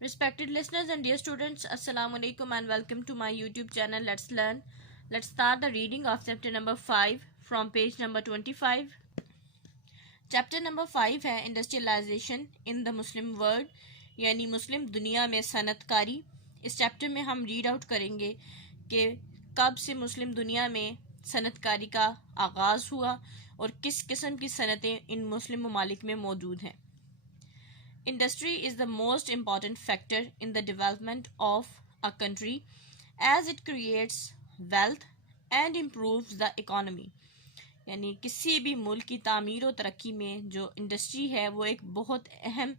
Respected listeners and dear students, Assalamu alaikum and welcome to my YouTube channel Let's Learn. Let's start the reading of chapter number 5 from page number 25. Chapter number 5 है industrialisation in the Muslim world, यानी मुस्लिम दुनिया में सनतकारी. इस chapter में हम read out करेंगे कि कब से मुस्लिम दुनिया में सनतकारी का आगाज़ हुआ और किस किस्म की सनतें इन मुस्लिम ममालिक में मौजूद हैं. Industry is the most important factor in the development of a country as it creates wealth and improves the economy. यानी किसी भी मुल्क की तामीर और तरक्की में जो इंडस्ट्री है वो एक बहुत अहम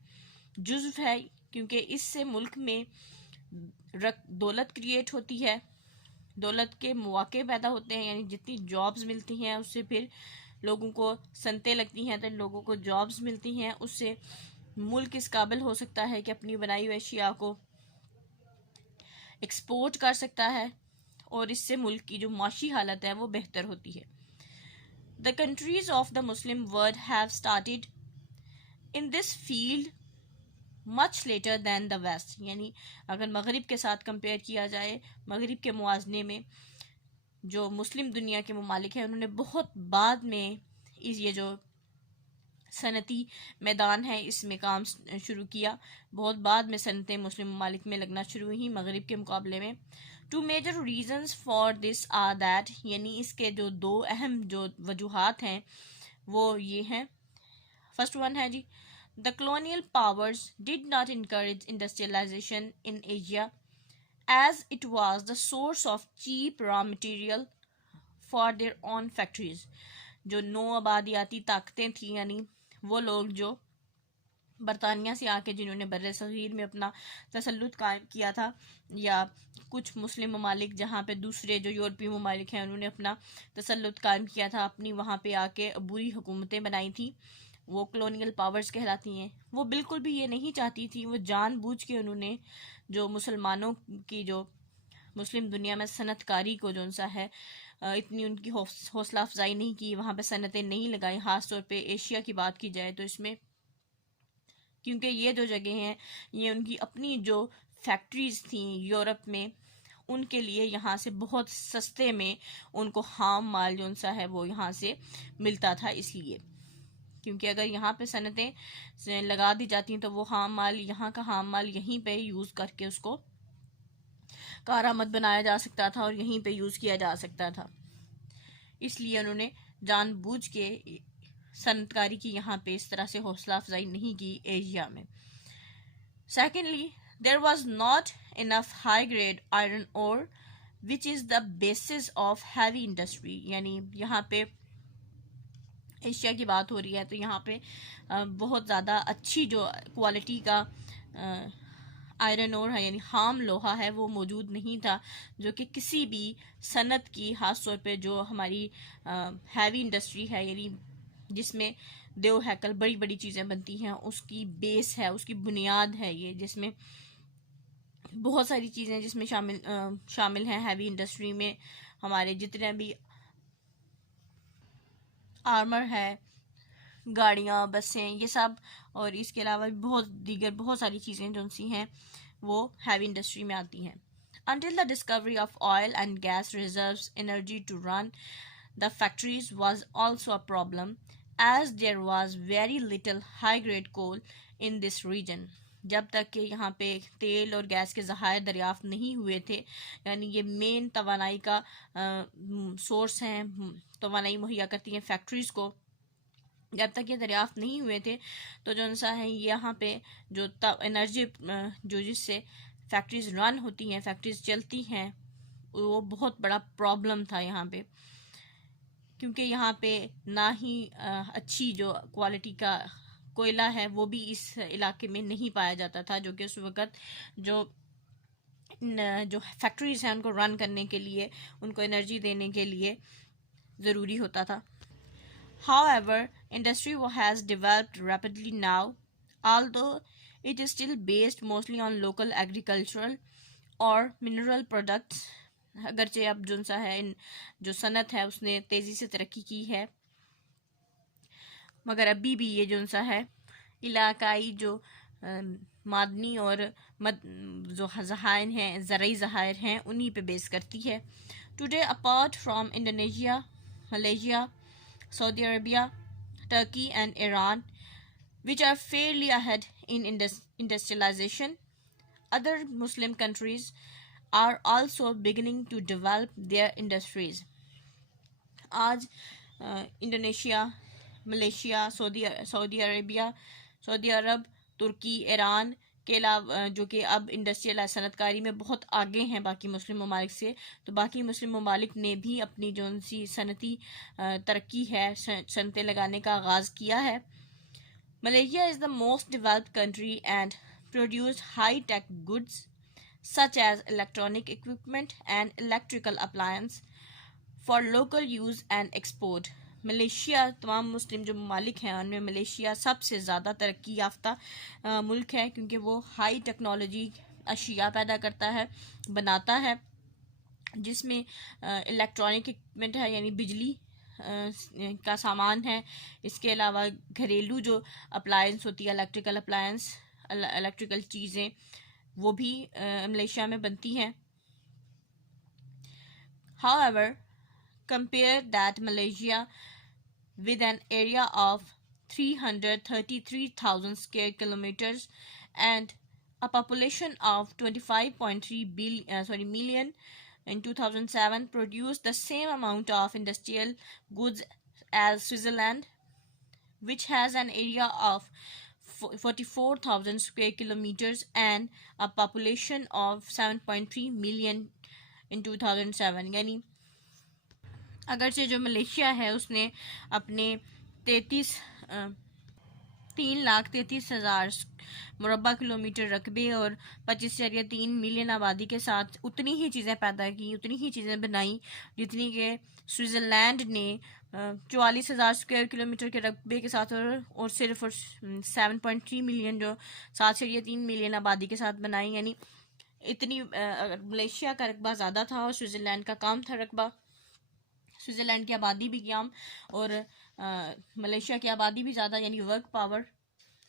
जुज़्व है, क्योंकि इससे मुल्क में दौलत क्रिएट होती है, दौलत के मौके पैदा होते हैं, यानी जितनी जॉब्स मिलती हैं उससे फिर लोगों को सनतें लगती हैं तो लोगों को जॉब्स मिलती हैं, उससे मुल्क इस काबिल हो सकता है कि अपनी बनाई हुई अशिया को एक्सपोर्ट कर सकता है और इससे मुल्क की जो माशी हालत है वो बेहतर होती है. The countries of the Muslim world have started in this field much later than the west. यानी अगर मगरिब के साथ कंपेयर किया जाए, मगरिब के मुआजने में जो मुस्लिम दुनिया के ममालिक हैं उन्होंने बहुत बाद में ये जो सनती मैदान है इसमें काम शुरू किया. बहुत बाद में सनतें मुस्लिम ममालिक में लगना शुरू हुई मगरिब के मुकाबले में. Two major reasons for this are that, यानी इसके जो दो अहम जो वजूहात हैं वो ये हैं. फर्स्ट वन है जी, the colonial powers did not encourage industrialization in Asia as it was the source of cheap raw material for their own factories. जो नौ आबादियाती ताकतें थी, यानी वो लोग जो बरतानिया से आके जिन्होंने बर्रे सगीर में अपना तसल्लुत कायम किया था, या कुछ मुस्लिम ममालिक जहाँ पे दूसरे जो यूरोपीय ममालिक हैं उन्होंने अपना तसल्लुत कायम किया था, अपनी वहाँ पे आके बुरी हुकूमतें बनाई थी, वो कॉलोनियल पावर्स कहलाती हैं. वो बिल्कुल भी ये नहीं चाहती थी, वो जानबूझ के उन्होंने जो मुसलमानों की जो मुस्लिम दुनिया में सनतकारी को जो सा है इतनी उनकी हौसला अफजाई नहीं की, वहाँ पे सनतें नहीं लगाई. ख़ास तौर पे एशिया की बात की जाए तो इसमें, क्योंकि ये जो जगह हैं ये उनकी अपनी जो फैक्ट्रीज थी यूरोप में, उनके लिए यहाँ से बहुत सस्ते में उनको हाम माल जो सा है वो यहाँ से मिलता था. इसलिए क्योंकि अगर यहाँ पे सनतें लगा दी जाती तो वो हाम माल, यहाँ का हाम माल यहीं पे यूज़ करके उसको कारामद बनाया जा सकता था और यहीं पे यूज़ किया जा सकता था. इसलिए उन्होंने जानबूझ के सनतकारी की यहाँ पे इस तरह से हौसला अफजाई नहीं की एशिया में. Secondly, there was not enough high grade iron ore which is the basis of heavy industry. यानी यहाँ पे एशिया की बात हो रही है तो यहाँ पे बहुत ज़्यादा अच्छी जो क्वालिटी का आयरन ओर है, यानी हाम लोहा है, वो मौजूद नहीं था, जो कि किसी भी सनत की, खास तौर पे जो हमारी हैवी इंडस्ट्री है, यानी जिसमें देव हैकल बड़ी बड़ी चीज़ें बनती हैं, उसकी बेस है, उसकी बुनियाद है ये, जिसमें बहुत सारी चीज़ें जिसमें शामिल हैं. हैवी इंडस्ट्री में हमारे जितने भी आर्मर है, गाड़ियाँ, बसें, ये सब, और इसके अलावा बहुत सारी चीज़ें जो सी हैं वो हैवी इंडस्ट्री में आती हैं. Until the discovery of oil and gas reserves, energy to run the factories was also a problem, as there was very little high-grade coal in this region. जब तक कि यहाँ पे तेल और गैस के ज़खायर दरियाफ्त नहीं हुए थे, यानी ये मेन तवानाई का सोर्स हैं, तवानाई मुहैया करती हैं फैक्ट्रीज़ को, जब तक ये दरियाफ्त नहीं हुए थे तो जो सा है यहाँ पे जो एनर्जी जो जिससे फैक्ट्रीज रन होती हैं, फैक्ट्रीज चलती हैं, वो बहुत बड़ा प्रॉब्लम था यहाँ पे. क्योंकि यहाँ पे ना ही अच्छी जो क्वालिटी का कोयला है वो भी इस इलाके में नहीं पाया जाता था, जो कि उस वक़्त जो फैक्ट्रीज हैं उनको रन करने के लिए, उनको एनर्जी देने के लिए ज़रूरी होता था. However, industry has developed rapidly now, although it is still based mostly on local agricultural or mineral products. अगरचे अब जो सा है जो सनत है उसने तेज़ी से तरक्की की है, मगर अभी भी ये जो सा है इलाकाई जो मादनी और जो ज़हायर हैं, ज़रई ज़हायर हैं, उन्हीं पे बेस करती है. Today apart from Indonesia, Malaysia, Saudi Arabia, Turkey and Iran, which are fairly ahead in industrialization, other Muslim countries are also beginning to develop their industries. आज Indonesia, Malaysia, Saudi Arabia, Saudi Arab, तुर्की, Iran के अलावा जो कि अब industrial सनतकारी में बहुत आगे हैं बाकी मुस्लिम ममालिक से, तो बाकी मुस्लिम ममालिक ने भी अपनी जो सी सनती तरक्की है, सनतें लगाने का आगाज़ किया है. Malaysia is the most developed country and produce high tech goods such as electronic equipment and electrical appliance for local use and export. Malaysia तमाम मुस्लिम जो ममालिक हैं उनमें मलेशिया सबसे ज़्यादा तरक्की याफ्ता मुल्क है, क्योंकि वो हाई टेक्नोलॉजी अशिया पैदा करता है, बनाता है, जिसमें इलेक्ट्रॉनिक इक्विपमेंट है यानी बिजली का सामान है. इसके अलावा घरेलू जो अप्लायंस होती है, इलेक्ट्रिकल अप्लायंस, इलेक्ट्रिकल चीज़ें, वो भी मलेशिया में बनती हैं. However, compare that Malaysia with an area of 333,000 square kilometers and a population of 25.3 million in 2007 produced the same amount of industrial goods as Switzerland, which has an area of 44,000 square kilometers and a population of 7.3 million in 2007. यानी अगरचे जो Malaysia है उसने अपने 3,33,000 मुरबा kilometre रकबे और 25.3 million आबादी के साथ उतनी ही चीज़ें पैदा की, उतनी ही चीज़ें बनाई जितनी के स्विट्ज़रलैंड ने 44,000 स्क्वायर किलोमीटर के रकबे के साथ और सिर्फ 7.3 मिलियन जो 7.3 मिलियन आबादी के साथ बनाई. यानी इतनी मलेशिया का रकबा ज़्यादा था और स्विट्ज़रलैंड का कम था रकबा. स्विट्ज़रलैंड की आबादी भी कम और मलेशिया की आबादी भी ज़्यादा, यानी वर्क पावर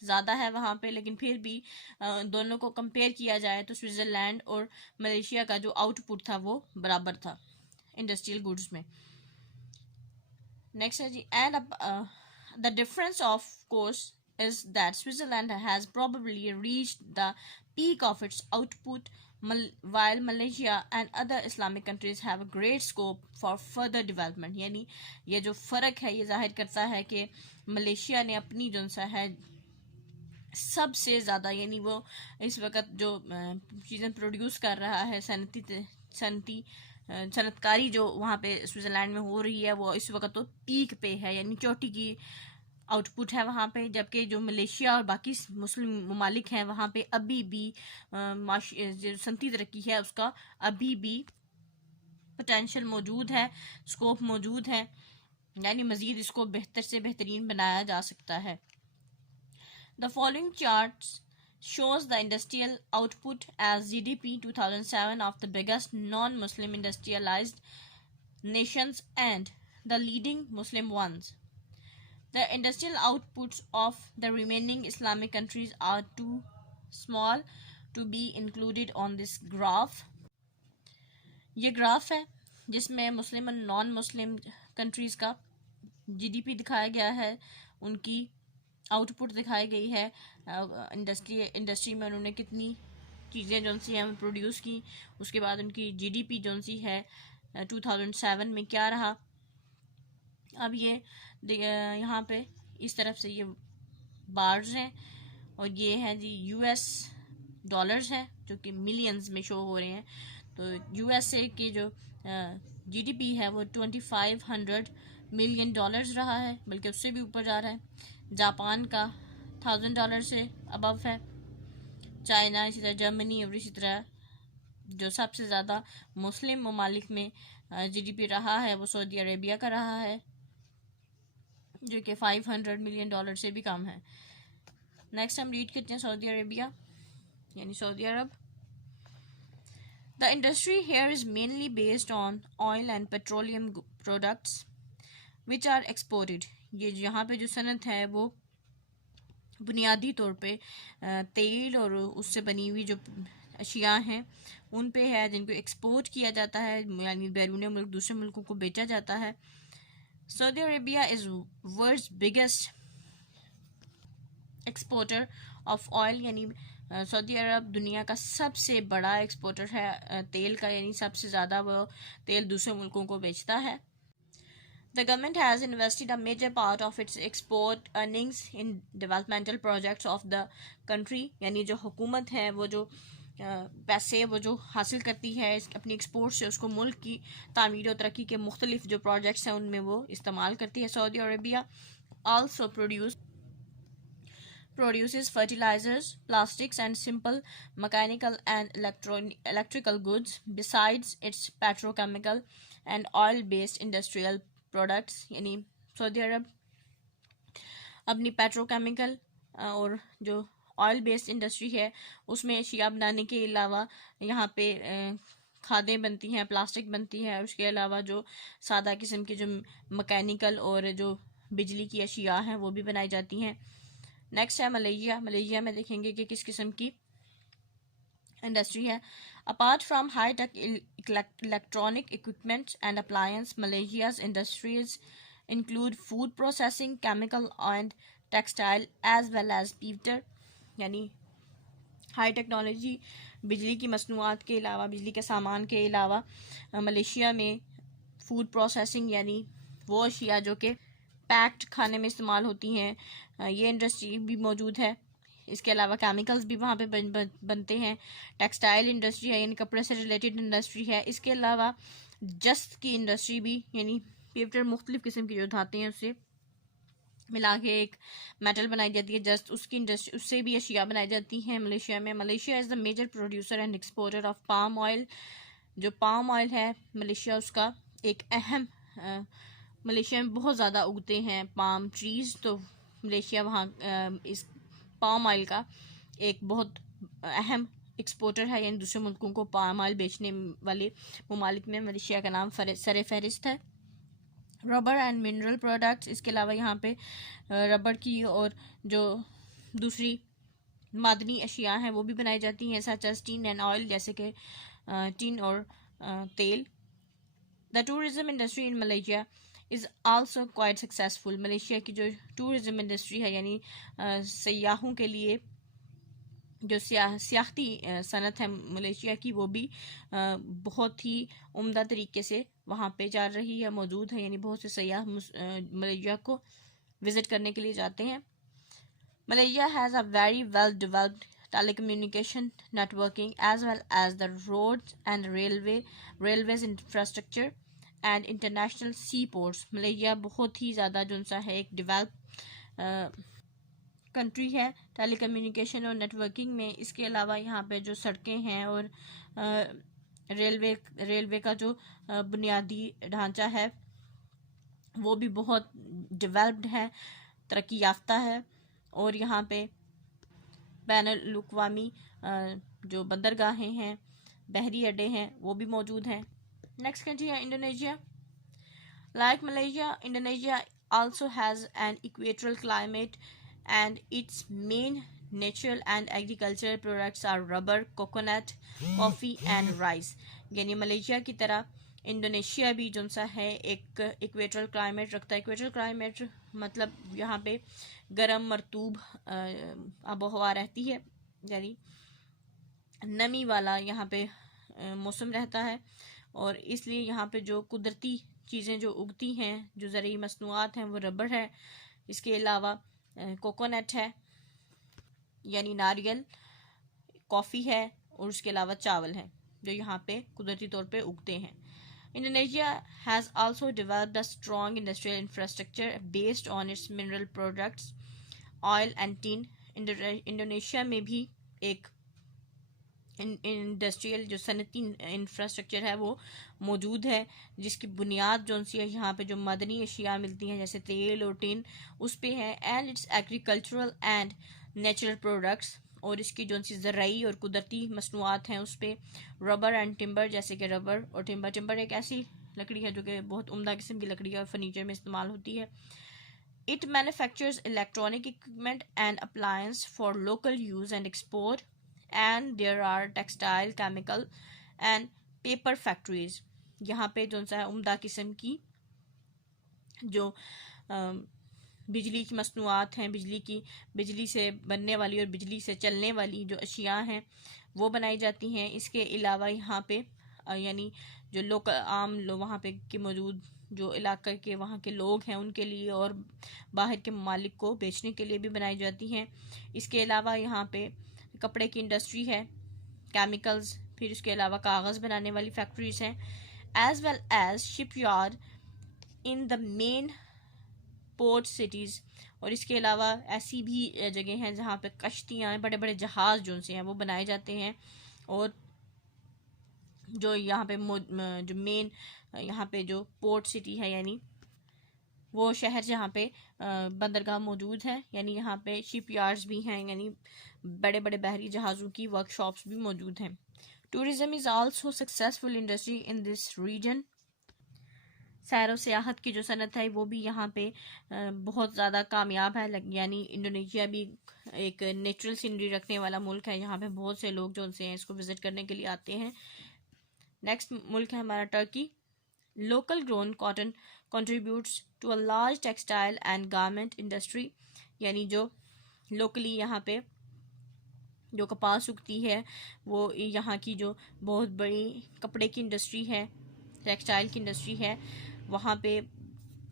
ज़्यादा है वहाँ पे, लेकिन फिर भी दोनों को कंपेयर किया जाए तो स्विट्ज़रलैंड और मलेशिया का जो आउटपुट था वो बराबर था इंडस्ट्रियल गुड्स में. नेक्स्ट है जी, and the difference of course is that Switzerland has probably reached the peak of its output, while Malaysia and other Islamic countries have a great scope for further development. यानी ये जो फ़र्क है ये जाहिर करता है कि मलेशिया ने अपनी जो सा है सबसे ज़्यादा, यानी वो इस वक्त जो चीज़ें प्रोड्यूस कर रहा है, सनतकारी जो वहाँ पे स्विट्ज़रलैंड में हो रही है वो इस वक्त तो पीक पे है, यानी चोटी की आउटपुट है वहाँ पे. जबकि जो मलेशिया और बाकी मुस्लिम ममालिक हैं वहाँ पे अभी भी जो सनती तरक्की है उसका अभी भी पोटेंशियल मौजूद है, स्कोप मौजूद है, यानी मज़ीद इसको बेहतर से बेहतरीन बनाया जा सकता है. The following charts shows the industrial output as GDP 2007 of the biggest non-Muslim industrialized nations and the leading Muslim ones. The industrial outputs of the remaining Islamic countries are too small to be included on this graph. ये graph है जिसमें मुस्लिम और non Muslim countries का GDP दिखाया गया है, उनकी output दिखाई गई है, इंडस्ट्री में उन्होंने कितनी चीज़ें जो सी हैं प्रोड्यूस की, उसके बाद उनकी जीडीपी जो सी है 2007 में क्या रहा. अब ये यहाँ पे इस तरफ से ये बार्स हैं और ये हैं जी यूएस डॉलर्स हैं जो कि मिलियंस में शो हो रहे हैं. तो यूएसए की जो जीडीपी है वो 2500 मिलियन डॉलर्स रहा है, बल्कि उससे भी ऊपर जा रहा है. जापान का $1,000 से अबव है. चाइना, इसी तरह जर्मनी और इसी तरह जो सबसे ज़्यादा मुस्लिम ममालिक में जीडीपी रहा है वो सऊदी अरेबिया का रहा है जो कि $500 मिलियन से भी कम है. नेक्स्ट हम रीड करते हैं सऊदी अरेबिया यानी सऊदी अरब. The industry here is mainly based on oil and petroleum products which are exported. ये यहाँ पे जो सनत है वो बुनियादी तौर पे तेल और उससे बनी हुई जो अशिया हैं उन पे है, जिनको एक्सपोर्ट किया जाता है, यानी बैरून मुल्क दूसरे मुल्कों को बेचा जाता है. Saudi Arabia is world's biggest exporter of oil, यानी सऊदी अरब दुनिया का सबसे बड़ा एक्सपोर्टर है तेल का, यानी सबसे ज़्यादा वो तेल दूसरे मुल्कों को बेचता है. The government has invested a major part of its export earnings in developmental projects of the country, यानी जो हुकूमत है वो जो पैसे वो जो हासिल करती है अपनी एक्सपोर्ट से, उसको मुल्क की तामीर और तरक्की के मुख्तलिफ जो प्रोजेक्ट्स हैं उनमें वो इस्तेमाल करती है. Saudi Arabia also produces fertilizers, plastics and simple mechanical and electrical goods besides its petrochemical and oil-based industrial products. यानी सऊदी अरब अपनी पेट्रोकेमिकल और जो ऑयल बेस्ड इंडस्ट्री है उसमें अशिया बनाने के अलावा यहाँ पे खादें बनती हैं, प्लास्टिक बनती है, और उसके अलावा जो सादा किस्म की जो मैकेनिकल और जो बिजली की अशिया हैं वो भी बनाई जाती हैं. नेक्स्ट है मलेशिया. मलेशिया में देखेंगे कि किस किस्म की इंडस्ट्री है. Apart from high tech electronic equipments and appliance, Malaysia's industries include food processing, chemical and textile as well as pewter, यानी हाई टेक्नोलॉजी बिजली की मसनूआत के अलावा, बिजली के सामान के अलावा मलेशिया में फूड प्रोसेसिंग यानी वो अशिया जो कि पैक्ड खाने में इस्तेमाल होती हैं, ये इंडस्ट्री भी मौजूद है. इसके अलावा केमिकल्स भी वहाँ पे बनते हैं. टेक्सटाइल इंडस्ट्री है, यानी कपड़े से रिलेटेड इंडस्ट्री है. इसके अलावा जस्त की इंडस्ट्री भी, यानी पेपर मुख्तलिफ किस्म की जो धातें हैं उससे मिला के एक मेटल बनाई जाती है जस्ट, उसकी इंडस्ट्री, उससे भी अशिया बनाई जाती हैं मलेशिया में. Malaysia is the major producer and exporter of palm oil. जो पाम ऑयल है मलेशिया उसका एक अहम मलेशिया में बहुत ज़्यादा उगते हैं पाम ट्रीज़, तो मलेशिया वहाँ इस पाम ऑयल का एक बहुत अहम एक्सपोर्टर है, यानी दूसरे मुल्कों को पाम ऑयल बेचने वाले ममालिक में मलेशिया का नाम सर फहरिस्त है. रबर एंड मिनरल प्रोडक्ट्स, इसके अलावा यहाँ पे रबर की और जो दूसरी मादनी अशिया हैं वो भी बनाई जाती हैं, such as tin and oil, जैसे कि टीन और तेल. The tourism industry in Malaysia is also quite successful. Malaysia की जो टूरिज्म इंडस्ट्री है, यानी सयाहों के लिए जो सियाहती सनत है मलेशिया की, वो भी बहुत ही उम्दा तरीके से वहाँ पे चल रही है, मौजूद है, यानी बहुत से सयाह मलेशिया को विज़िट करने के लिए जाते हैं. Malaysia has a very well developed telecommunication networking as well as the roads and railways infrastructure and international seaports. Malaysia बहुत ही ज़्यादा जो सा है एक डेवलप कंट्री है टेलीकम्युनिकेशन और नेटवर्किंग में. इसके अलावा यहाँ पे जो सड़कें हैं और रेलवे का जो बुनियादी ढांचा है वो भी बहुत डेवलप्ड है, तरक्की याफ्ता है. और यहाँ पे बैनुल-अक़वामी जो बंदरगाहें हैं, बहरी अड्डे हैं, वो भी मौजूद हैं. नेक्स्ट कंट्री है Indonesia. Like Malaysia, Indonesia also has an equatorial climate and its main natural and agricultural products are rubber, coconut, coffee and rice. यानी मलेशिया की तरह इंडोनेशिया भी जो सा है एक इक्वेटरल क्लाइमेट रखता है. इक्वेटरल क्लाइमेट मतलब यहाँ पे गर्म मरतूब आबोहवा रहती है, यानी नमी वाला यहाँ पे मौसम रहता है, और इसलिए यहाँ पे जो कुदरती चीज़ें जो उगती हैं, जो ज़रूरी मसनूआत हैं, वो रबर है. इसके अलावा कोकोनट है यानी नारियल, कॉफ़ी है, और उसके अलावा चावल है जो यहाँ पे कुदरती तौर पे उगते हैं. Indonesia has also developed a strong industrial infrastructure based on its mineral products, oil and tin. Indonesia में भी एक इंडस्ट्रियल जो सनती इंफ्रास्ट्रक्चर है वो मौजूद है, जिसकी बुनियाद जो सी है यहाँ पे जो मदनी अशिया मिलती हैं जैसे तेल और टिन उस पे है. And it's agricultural and natural products, और इसकी जो सी ज़राई और कुदरती मसनूआत हैं उस पर रबर एंड टिम्बर, जैसे कि रबर और टिम्बर एक ऐसी लकड़ी है जो कि बहुत उम्दा किस्म की लकड़ी है और फर्नीचर में इस्तेमाल होती है. It manufactures electronic equipment and appliance for local use and export, and there are textile, chemical and paper factories. यहाँ पे जो सा उम्दा किस्म की जो बिजली की मसनूआत हैं, बिजली से बनने वाली और बिजली से चलने वाली जो अशिया हैं वो बनाई जाती हैं। इसके अलावा यहाँ पे यानी जो लोकल आम लोग वहाँ पे के मौजूद जो इलाके के वहाँ के लोग हैं उनके लिए और बाहर के ममालिक को बेचने के लिए भी बनाई जाती हैं। इसके अलावा यहाँ पे कपड़े की इंडस्ट्री है, केमिकल्स, फिर उसके अलावा कागज़ बनाने वाली फैक्ट्रीज हैं, as well as shipyard in the main port cities. और इसके अलावा ऐसी भी जगह हैं जहाँ पे कश्तियाँ, बड़े बड़े जहाज़ जो से हैं वो बनाए जाते हैं। और जो यहाँ पे जो मेन यहाँ पे जो पोर्ट सिटी है यानी वो शहर जहाँ पे बंदरगाह मौजूद है, यानी यहाँ पे शिप यार्ड्स भी हैं, यानी बड़े बड़े बहरी जहाज़ों की वर्कशॉप्स भी मौजूद हैं। Tourism is also successful industry in this region. सैर व सियाहत की जो सनत है वो भी यहाँ पे बहुत ज़्यादा कामयाब है। यानी इंडोनेशिया भी एक नेचुरल सीनरी रखने वाला मुल्क है, यहाँ पे बहुत से लोग जो उनसे हैं इसको विज़िट करने के लिए आते हैं। नेक्स्ट मुल्क है हमारा Turkey. Local grown cotton contributes to a large textile and garment industry, यानी जो लोकली यहाँ पे जो कपास उगती है वो यहाँ की जो बहुत बड़ी कपड़े की इंडस्ट्री है, टेक्सटाइल की इंडस्ट्री है, वहाँ पे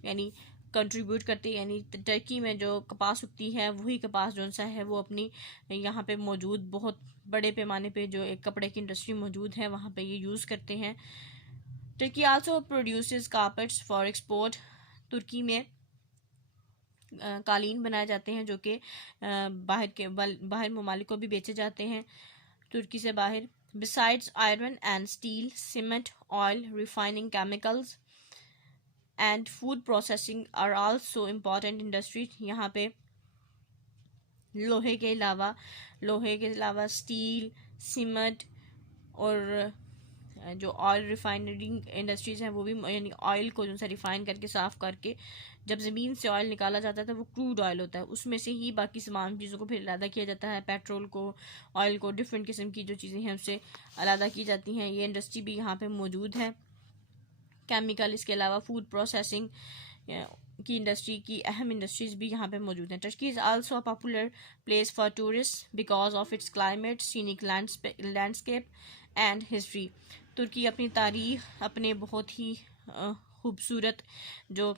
यानी कंट्रीब्यूट करते हैं। यानी टर्की में जो कपास उगती है वही कपास जो सा है वो अपनी यहाँ पे मौजूद बहुत बड़े पैमाने पे जो एक कपड़े की इंडस्ट्री मौजूद है वहाँ पे ये यूज़ करते हैं। Turkey also produces carpets for export. तुर्की में कालीन बनाए जाते हैं जो कि बाहर ममालिक को भी बेचे जाते हैं तुर्की से बाहर। Besides iron and steel, cement, oil, refining chemicals and food processing are also important industry. यहाँ पे लोहे के अलावा स्टील, सीमेंट और जो ऑयल रिफाइनरिंग इंडस्ट्रीज़ हैं वो भी, यानी ऑयल को जो सा रिफाइन करके साफ़ करके जब ज़मीन से ऑयल निकाला जाता है तो वो क्रूड ऑयल होता है, उसमें से ही बाकी तमाम चीज़ों को फिर अलग किया जाता है। पेट्रोल को, ऑयल को, डिफरेंट किस्म की जो चीज़ें हैं उससे अलग की जाती हैं। ये इंडस्ट्री भी यहाँ पे मौजूद है। केमिकल, इसके अलावा फूड प्रोसेसिंग की इंडस्ट्री की अहम इंडस्ट्रीज भी यहाँ पे मौजूद हैं। Turkey is also a popular place for tourist because of its climate, scenic landscape and history. तुर्की अपनी तारीख, अपने बहुत ही खूबसूरत जो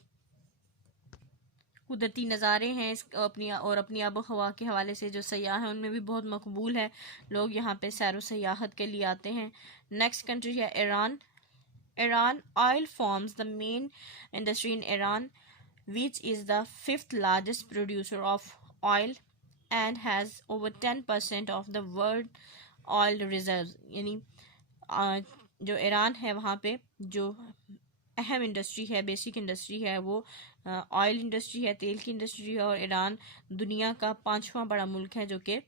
कुदरती नज़ारे हैं अपनी आबो हवा के हवाले से जो सयाह हैं उनमें भी बहुत मकबूल है। लोग यहाँ पे सैर व सयाहत के लिए आते हैं। नेक्स्ट कंट्री है Iran. Iran oil forms the main industry in Iran, which is the 5th largest producer of oil and has over 10% of the world oil reserves। यानी जो ईरान है वहाँ पे जो अहम इंडस्ट्री है, बेसिक इंडस्ट्री है वो ऑयल इंडस्ट्री है, तेल की इंडस्ट्री है। और ईरान दुनिया का 5वां बड़ा मुल्क है जो कि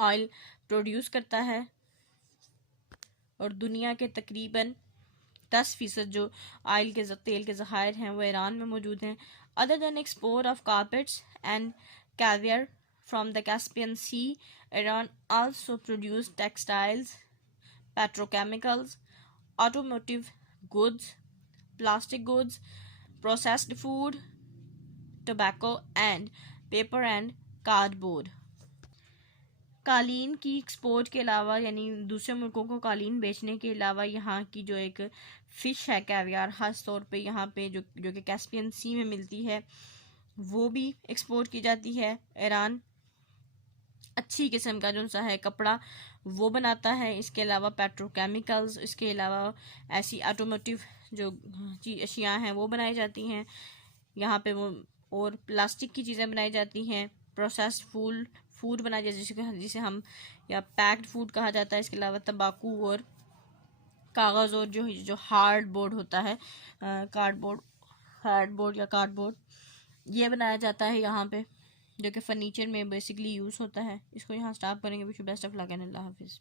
ऑयल प्रोड्यूस करता है और दुनिया के तकरीबन 10% जो ऑयल के तेल के ज़खायर हैं वो ईरान में मौजूद हैं। Other than export of carpets and caviar from the Caspian sea, Iran also produce textiles, petrochemicals, automotive goods, plastic goods, processed food, tobacco and paper and cardboard. कालीन की एक्सपोर्ट के अलावा, यानी दूसरे मुल्कों को कालीन बेचने के अलावा यहाँ की जो एक फ़िश है कैवियार, ख़ास तौर पे यहाँ पे जो कि कैस्पियन सी में मिलती है वो भी एक्सपोर्ट की जाती है। ईरान अच्छी किस्म का जो सा है कपड़ा वो बनाता है। इसके अलावा पेट्रोकेमिकल्स, इसके अलावा ऐसी ऑटोमोटिव जो अशिया हैं वो बनाई जाती हैं यहाँ पे वो, और प्लास्टिक की चीज़ें बनाई जाती हैं, प्रोसेस्ड फूड बनाया जाता है जिसे हम या पैक्ड फूड कहा जाता है। इसके अलावा तंबाकू और कागज़ और जो हार्ड बोर्ड होता है, हार्डबोर्ड या कार्डबोर्ड, ये बनाया जाता है यहाँ पे जो कि फ़र्नीचर में बेसिकली यूज़ होता है। इसको यहाँ स्टॉप करेंगे। Wish you best of luck and अल्लाह हाफिज़।